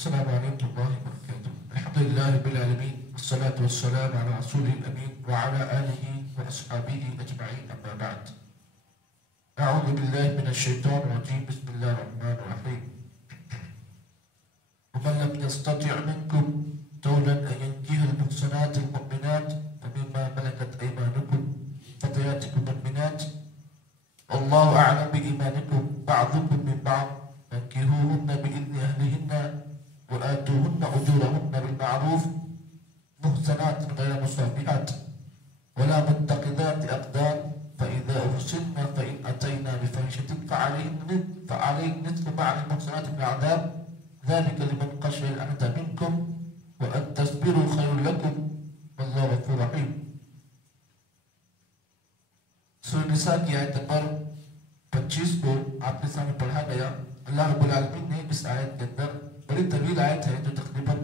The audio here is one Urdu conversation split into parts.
السلام عليكم ورحمة الله وبركاته. الحمد لله رب العالمين، والصلاة والسلام على رسوله الأمين وعلى آله وأصحابه أجمعين، أما بعد. أعوذ بالله من الشيطان الرجيم، بسم الله الرحمن الرحيم. ومن لم يستطع منكم طولا أن ينكح المحصنات المؤمنات فمما ملكت أيمانكم فتياتكم المؤمنات والله أعلم بإيمانكم بعضكم من بعض فانكحوهن بإذن أهلهن وآتوهن أجورهن بالمعروف محصنات غير مسافحات ولا متخذات أقدام فإذا أحصن فإن أتينا بفاحشة فعليهن نصف ما على المحصنات من العذاب ذلك لمن خشي العنت منكم وأن تصبروا خير لكم والله غفور رحيم. سورہ نساء کی آیت نمبر 25 کو آپ کے سامنے پڑھا گیا. اللہ رب العالمین نے اس آیت کے اندر بڑی طویل آیت ہے جو تقریباً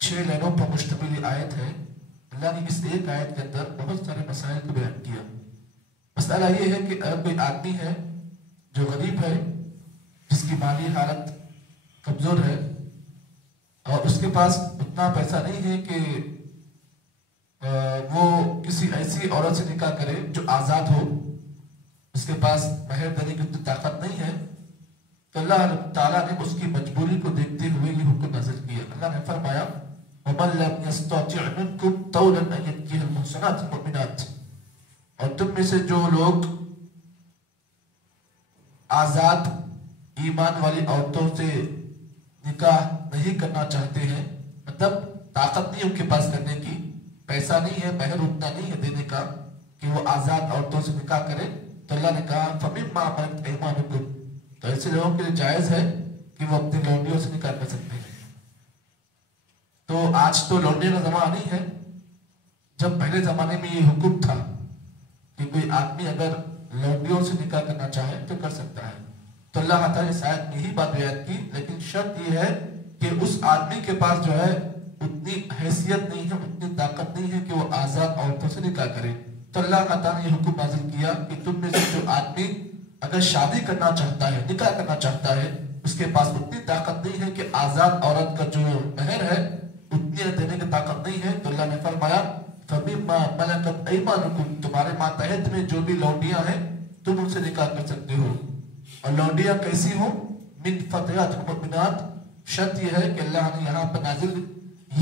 6 لائنوں پر مشتمل آیت ہے. اللہ نے اس ایک آیت کے اندر بہت سارے مسائل کو بیان کیا. مسئلہ یہ ہے کہ اگر کوئی آدمی ہے جو غریب ہے، جس کی مالی حالت کمزور ہے اور اس کے پاس اتنا پیسہ نہیں ہے کہ وہ کسی ایسی عورت سے نکاح کرے جو آزاد ہو، اس کے پاس مہر دینے کی طاقت نہیں ہے، تو اللہ تعالیٰ نے اس کی مجبوری کو دیکھتے ہوئے یہ حکم نازل کیا. اللہ نے فرمایا وَمَن لَّمْ يَسْتَطِعْ مِنكُمْ طَوْلًا أَن يَنكِحَ الْمُحْصَنَاتِ الْمُؤْمِنَاتِ، اور تم میں سے جو لوگ آزاد ایمان والی عورتوں سے نکاح نہیں کرنا چاہتے ہیں، مطلب طاقت نہیں ان کے پاس کرنے کی، پیسہ نہیں ہے، مہر اتنا نہیں ہے دینے کا کہ وہ آزاد عورتوں سے نکاح کرے، تو اللہ نے کہا فَمِمَّا مَلَكَتْ أَيْمَانُكُمْ، تو ایسے لوگوں کے لیے جائز ہے کہ وہ اپنی لونڈیوں سے نکاح کر سکتے ہیں. تو آج تو لونڈیوں کا زمانہ نہیں ہے. جب پہلے زمانے میں یہ حکم تھا کہ کوئی آدمی اگر لونڈیوں سے نکاح کرنا چاہے تو کر سکتا ہے، تو اللہ تعالیٰ نے شاید یہی بات بیان کی، لیکن شرط یہ ہے کہ اس آدمی کے پاس جو ہے اتنی حیثیت نہیں ہے، اتنی طاقت نہیں ہے کہ وہ آزاد عورتوں سے نکاح کرے. تو اللہ تعالیٰ نے یہ حکم نازل کیا کہ تم میں سے جو آدمی اگر شادی کرنا چاہتا ہے، نکاح کرنا چاہتا ہے، اس کے پاس اتنی طاقت نہیں ہے کہ آزاد عورت کا جو مہر ہے اتنی دینے کی طاقت نہیں ہے، تو اللہ نے فرمایا فَمِمَّا مَلَكَتْ أَيْمَانُكُمْ، تمہارے ماتحت میں جو بھی لونڈیاں ہیں تم ان سے نکاح کر سکتے ہو. اور لونڈیاں کیسی ہوں؟ من فتيات المؤمنات. شرط یہ ہے کہ اللہ نے یہاں پر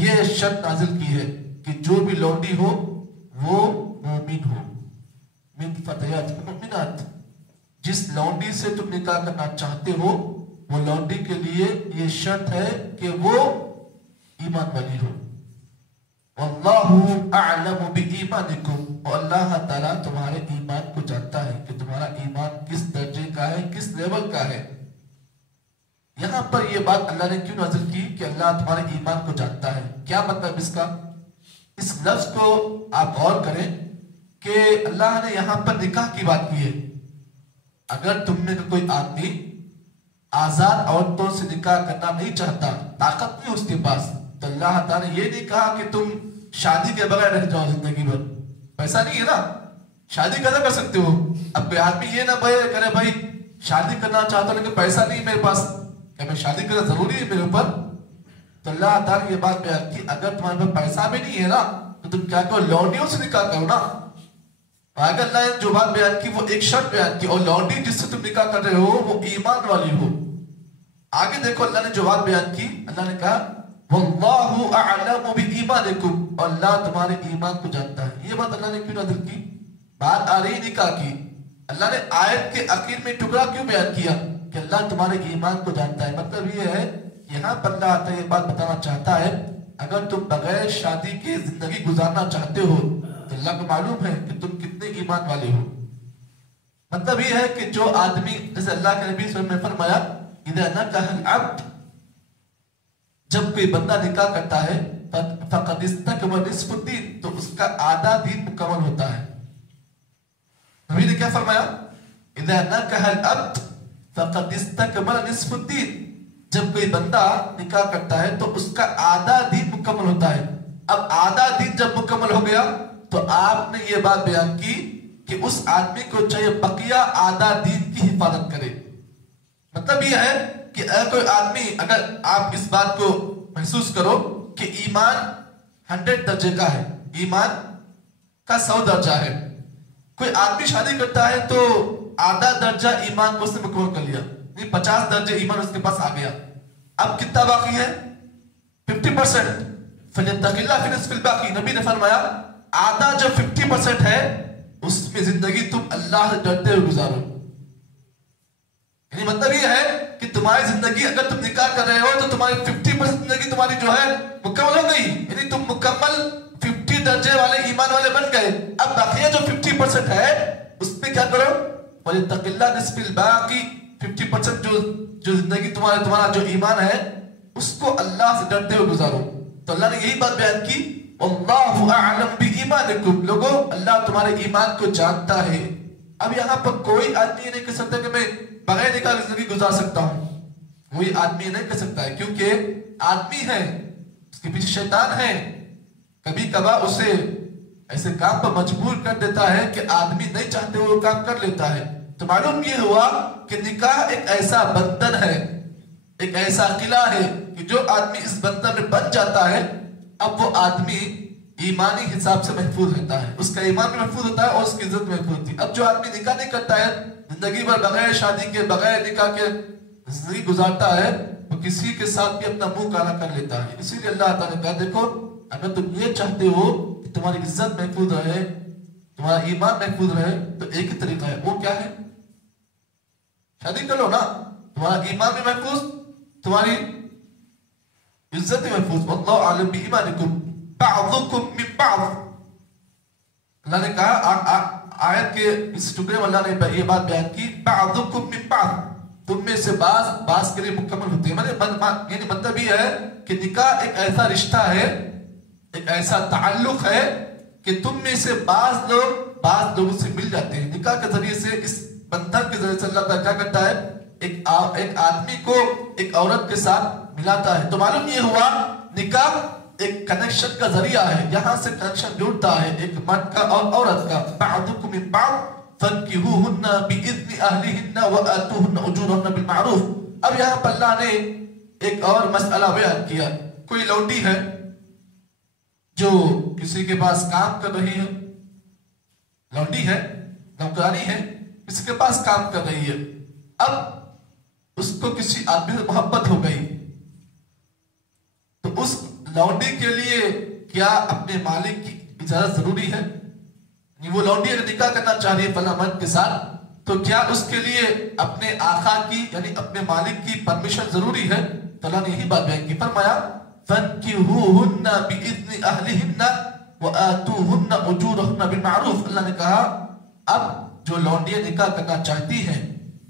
یہ شرط نازل کی ہے کہ جو بھی لونڈی ہو وہ مومن ہو. من فتيات المؤمنات، جس لونڈی سے تم نکاح کرنا چاہتے ہو وہ لونڈی کے لیے یہ شرط ہے کہ وہ ایمان والی ہو. واللہ اعلم بایمانکم، اور اللہ تعالیٰ تمہارے ایمان کو جانتا ہے کہ تمہارا ایمان کس درجے کا ہے، کس لیول کا ہے. یہاں پر یہ بات اللہ نے کیوں نازل کی کہ اللہ تمہارے ایمان کو جانتا ہے؟ کیا مطلب اس کا؟ اس لفظ کو آپ غور کریں کہ اللہ نے یہاں پر نکاح کی بات کی ہے. اگر تم میں کوئی آدمی آزاد عورتوں سے نکاح کرنا نہیں چاہتا، طاقت نہیں اس کے پاس، تو اللہ تعالیٰ نے یہ نہیں کہا کہ تم شادی کے بغیر رہ جاؤ زندگی بھر. پیسہ نہیں ہے نا، شادی کیسے کر سکتے ہو؟ اب کوئی آدمی یہ نہ کرے بھائی شادی کرنا چاہتا ہوں لیکن پیسہ نہیں میرے پاس، کہ میں شادی کرنا ضروری ہے میرے اوپر. تو اللہ تعالیٰ نے یہ بات بیان کی اگر تمہارے پاس پیسہ بھی نہیں ہے نا تو تم کیا کرو، لونڈیوں سے نکاح کرو نا. اگر اللہ نے جو بات بیان کی وہ ایک شرط بیان کی، اور لونڈی جس سے تم نکاح کر رہے ہو وہ ایمان والی ہو. آگے دیکھو اللہ نے جو بات بیان کی، اللہ نے کہا واللہ اعلم بایمانکم، اور اللہ تمہارے ایمان کو جانتا ہے. یہ بات اللہ نے کیوں نازل کی؟ بات آ رہی نکاح کی. اللہ نے آیت کے آخر میں ٹکڑا کیوں بیان کیا کہ اللہ تمہارے ایمان کو جانتا ہے؟ مطلب یہ ہے یہاں پر اللہ تعالیٰ یہ بات بتانا چاہتا ہے اگر تم بغیر شادی کے زندگی گزارنا چاہتے ہو تو اللہ کو معلوم ہے کہ تم کتنے ایمان والے ہو. مطلب یہ ہے کہ جو آدمی، جیسے اللہ کے نبی صلی اللہ علیہ وسلم نے فرمایا اذا نکح العبد، جب کوئی بندہ نکاح کرتا ہے فقد استکمل نصف الدین، تو اس کا آدھا دین مکمل ہوتا ہے. نبی نے کیا فرمایا؟ اذا نکح العبد فقد استکمل نصف الدین، جب کوئی بندہ نکاح کرتا ہے تو اس کا آدھا دین مکمل ہوتا ہے. اب آدھا دین جب مکمل ہو گیا تو آپ نے یہ بات بیان کی کہ اس آدمی کو چاہیے بقیہ آدھا دین کی حفاظت کرے. مطلب یہ ہے کہ کہ اگر کوئی آدمی، اگر آپ اس بات کو محسوس کرو کہ ایمان 100 درجے کا ہے، ایمان کا 100 درجہ ہے، کوئی آدمی شادی کرتا ہے تو آدھا درجہ ایمان کو اس نے مکمل کر لیا، 50 درجے ایمان اس کے پاس آ گیا، اب کتنا باقی ہے؟ 50%. فَلْيَتَّقِ اللَّهَ فِي نِصْفِ الْبَاقِي. نبی نے فرمایا آدھا جو 50% ہے اس میں زندگی تم اللہ سے ڈرتے ہوئے گزارو. یعنی مطلب یہ ہے کہ تمہاری زندگی، اگر تم نکاح کر رہے ہو تو تمہاری 50% زندگی تمہاری جو ہے مکمل ہو گئی، یعنی تم مکمل 50 درجے والے ایمان والے بن گئے. اب باقی جو 50% ہے اس میں کیا کرو؟ وَلْيَتَّقِ اللَّهَ نِصْفِ الْبَاقِي. 50% جو زندگی تمہارا جو ایمان ہے اس کو اللہ سے ڈرتے ہوئے گزارو. تو اللہ نے یہی بات بیان کی، وَاللَّهُ أَعْلَمْ بِإِيمَانِكُمْ. لوگوں، اللہ تمہارے ایمان کو جانتا ہے. اب یہاں پر کوئی آدمی یہ نہیں کہہ سکتا کہ میں بغیر نکاح کی زندگی گزار سکتا ہوں. کوئی آدمی یہ نہیں کہہ سکتا ہے، کیونکہ آدمی ہے، اس کے پیچھے شیطان ہے، کبھی کبھار اسے ایسے کام پر مجبور کر دیتا ہے کہ آدمی نہیں چاہتے وہ کام کر لیتا ہے. تو معلوم یہ ہوا کہ نکاح ایک ایسا بندھن ہے، ایک ایسا قلعہ ہے کہ جو آدمی اس بندھن میں بن جاتا ہے اب وہ آدمی ایمانی حساب سے محفوظ رہتا ہے، اس کا ایمان بھی محفوظ ہوتا ہے اور اس کی عزت محفوظ ہوتی ہے. اب جو آدمی نکاح نہیں کرتا ہے، زندگی بھر بغیر شادی کے، بغیر نکاح کے زندگی گزارتا ہے، وہ کسی کے ساتھ بھی اپنا منہ کالا کر لیتا ہے. اسی لیے اللہ تعالیٰ نے کہا دیکھو اگر تم یہ چاہتے ہو کہ تمہاری عزت محفوظ رہے، تمہارا ایمان محفوظ رہے، تو ایک ہی طریقہ ہے، وہ کیا ہے؟ شادی کر لو نا، تمہارا ایمان بھی محفوظ، تمہاری عزت بھی محفوظ. واللہ اعلم بایمانکم بعضکم من بعض. اللہ نے کہا آیت کے اس ٹکڑے میں اللہ نے یہ بات بیان کی، بعضکم من بعض، تم میں سے بعض کے لیے مکمل ہوتے ہیں. یعنی مطلب یہ ہے کہ نکاح ایک ایسا رشتہ ہے، ایک ایسا تعلق ہے کہ تم میں سے بعض لوگوں سے مل جاتے ہیں. نکاح کے ذریعے سے، اس بندھن کے ذریعے سے اللہ تعالیٰ کیا کرتا ہے؟ ایک آدمی کو ایک عورت کے ساتھ ملاتا ہے. تو معلوم یہ ہوا نکاح ایک کنیکشن کا ذریعہ ہے، یہاں سے کنیکشن جڑتا ہے ایک مرد کا اور عورت کا. بعضکم من بعض فانکحوہن بإذن اہلہن وآتوہن اجورہن بالمعروف. اب یہاں پر اللہ نے ایک اور مسئلہ بیان کیا. کوئی لونڈی ہے جو کسی کے پاس کام کر رہی ہے، لونڈی ہے، نوکرانی ہے، کسی کے پاس کام کر رہی ہے. اب اس کو کسی آدمی سے محبت ہو گئی تو اس لونڈی کے لیے کیا اپنے مالک کی اجازت ضروری ہے؟ وہ لونڈی اگر نکاح کرنا چاہ رہی ہے فلاں مرد کے ساتھ تو کیا اس کے لیے اپنے آقا کی یعنی اپنے مالک کی پرمیشن ضروری ہے؟ تو اللہ نے یہی بات بیان کی، فرمایا فَانْكِحُوهُنَّ بِإِذْنِ أَهْلِهِنَّ وَآتُوهُنَّ أُجُورَهُنَّ بِالْمَعْرُوفِ. اللہ نے کہا اب جو لونڈیاں نکاح کرنا چاہتی ہیں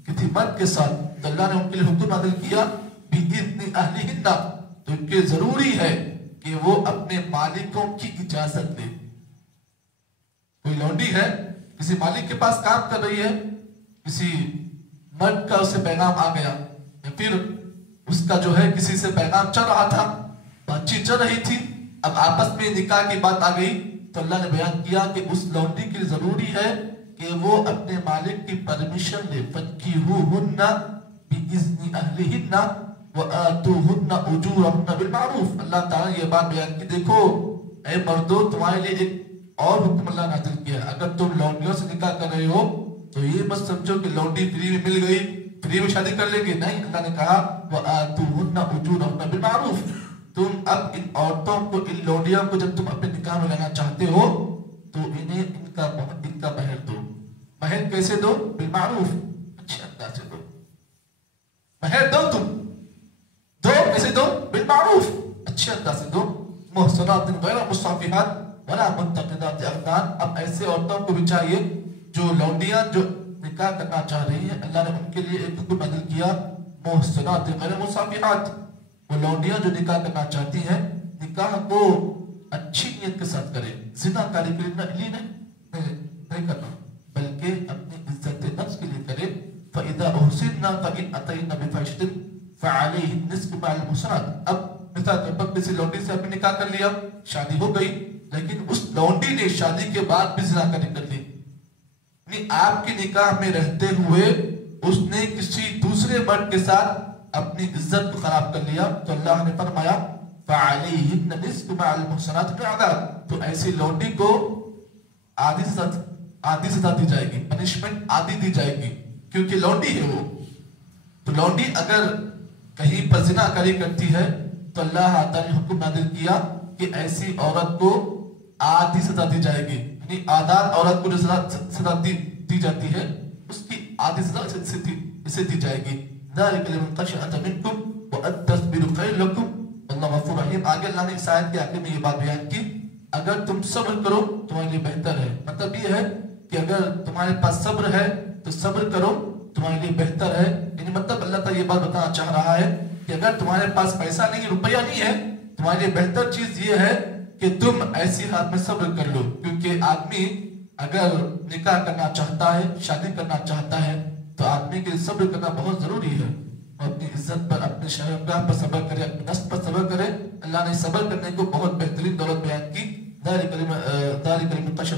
کسی مرد کے ساتھ تو اللہ نے ان کے لیے حکم نازل کیا بِإِذْنِ أَهْلِهِنَّ، تو ان کے ضروری ہے کہ وہ اپنے مالکوں کی اجازت دے. کوئی لونڈی ہے کسی مالک کے پاس کام کر رہی ہے، کسی مرد کا اسے پیغام آ گیا یا پھر اس کا جو ہے کسی سے پیغام چل رہا تھا، بات چیت چل رہی تھی، اب آپس میں نکاح کی بات آ گئی تو اللہ نے بیان کیا کہ اس لونڈی کے لیے ضروری ہے کہ وہ اپنے مالک کی پرمیشن لے. فَانْكِحُوهُنَّ بِإِذْنِ أَهْلِهِنَّ وَآتُوهُنَّ أُجُورَهُنَّ بِالْمَعْرُوفِ. اللہ تعالیٰ یہ بات بیان کی دیکھو اے مردو تمہارے لیے ایک اور حکم اللہ نازل کیا. اگر تم لونڈیوں سے نکاح کر رہے ہو تو یہ مت سمجھو کہ لونڈی فری میں مل گئی، فری میں شادی کر لیں گے، نہیں. اللہ نے کہا وَآتُوهُنَّ أُجُورَهُنَّ بِالْمَعْرُوفِ. تم اب ان عورتوں کو، ان لونڈیوں کو جب تم اپنے نکاح میں لینا چاہتے ہو تو انہیں ان کا مہر دو. مہر کیسے دو؟ بالمعروف، اچھے انداز سے دو. مہر دو، تم دو کیسے دو؟ بالمعروف، اچھے انداز سے دو. محصنات غیر مصافحات ولا متخذات اخدان. اب ایسے عورتوں کو بھی چاہیے جو لونڈیاں جو نکاح کرنا چاہ رہی ہیں، اللہ نے ان کے لیے ایک حکم نازل کیا محصنات غیر مصافحات. وہ لونڈیاں جو نکاح کرنا چاہتی ہیں نکاح کو اچھی نیت کے ساتھ کرے، زنا کاری کے لیے نہیں کرنا، بلکہ اپنی عزت نفس کے لیے کرے. فَإِذَا أُحْسِنَّ فَإِنْ أَتَيْنَ بِفَاحِشَةٍ فَعَلَيْهِنَّ نِصْفُ مَا الْمُحْصَنَاتِ. اب مثال کے طور پر کسی لونڈی سے اپنے نکاح کر لیا، شادی ہو گئی، لیکن اس لونڈی نے شادی کے بعد بھی زنا کر لی. یعنی آپ کے نکاح میں رہتے ہوئے اس نے کسی دوسرے مرد کے ساتھ اپنی عزت کو خراب کر لیا تو اللہ نے فرمایا فَعَلَيْهِنَّ نِصْفُ مَعَ الْمُحْصَنَاتِ مِنَ الْعَذَابِ، تو ایسی لونڈی کو آدھی سزا دی جائے گی، پنشمنٹ آدھی دی جائے گی، کیونکہ لونڈی ہے وہ. تو لونڈی اگر کہیں پر زنا کاری کرتی ہے تو اللہ تعالیٰ نے حکم نازل کیا کہ ایسی عورت کو آدھی سزا دی جائے گی، یعنی آدھار عورت کو جو سزا دی جاتی ہے اس کی آدھی سزا اسے دی جائے گی. ذَلِكَ لِمَنْ خَشِیَ مِنْکُمْ وَأَن تَصْبِرُوا خَیْرٌ لَکُمْ وَاللَّهُ غَفُورٌ رَحِیمٌ. آگے اللہ نے اس آیت کے آخر میں یہ بات بیان کی اگر تم صبر کرو تمہارے لیے بہتر ہے. مطلب یہ ہے کہ اگر تمہارے پاس صبر ہے تو صبر کرو تمہارے لیے بہتر ہے. یعنی مطلب اللہ تعالیٰ یہ بات بتانا چاہ رہا ہے کہ اگر تمہارے پاس پیسہ نہیں، روپیہ نہیں ہے، تمہارے لیے بہتر چیز یہ ہے کہ تم ایسی حالت میں صبر کر لو. کیونکہ آدمی اگر نکاح کرنا چاہتا ہے، شادی کرنا چاہتا ہے تو آدمی کے صبر کرنا بہت ضروری ہے. اپنی عزت پر، اپنے شرمگاہ پر صبر کرے، اپنے نفس پر صبر کرے. اللہ نے صبر کرنے کو بہت بہترین دولت بیان کی. ذَلِكَ لِمَنْ خَشِیَ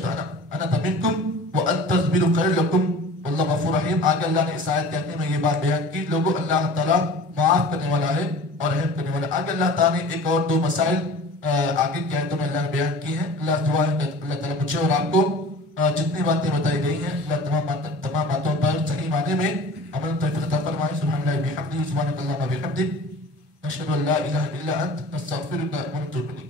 مِنْکُمْ وَأَن تَصْبِرُوا خَیْرٌ لَکُمْ وَاللَّهُ غَفُورٌ رَحِیمٌ. آگے اللہ نے اس آیت کے آخر میں یہ بات بیان کی لوگوں اللہ تعالیٰ معاف کرنے والا ہے اور رحم کرنے والا ہے. آگے اللہ تعالیٰ نے ایک اور دو مسائل آگے کی آیتوں میں اللہ نے بیان کی ہیں. اللہ دعا ہے کہ اللہ تعالیٰ مجھے اور آپ کو جتنی باتیں بتائی گئی ہیں اللہ تمام باتوں پر صحیح معنی میں عمل توفیق عطا فرمائے. سبحان اللہ بحمدہ، سبحانک اللہم وبحمدک، نشہد ان لا الہ الا انت، نستغفرک ونتوب الیک.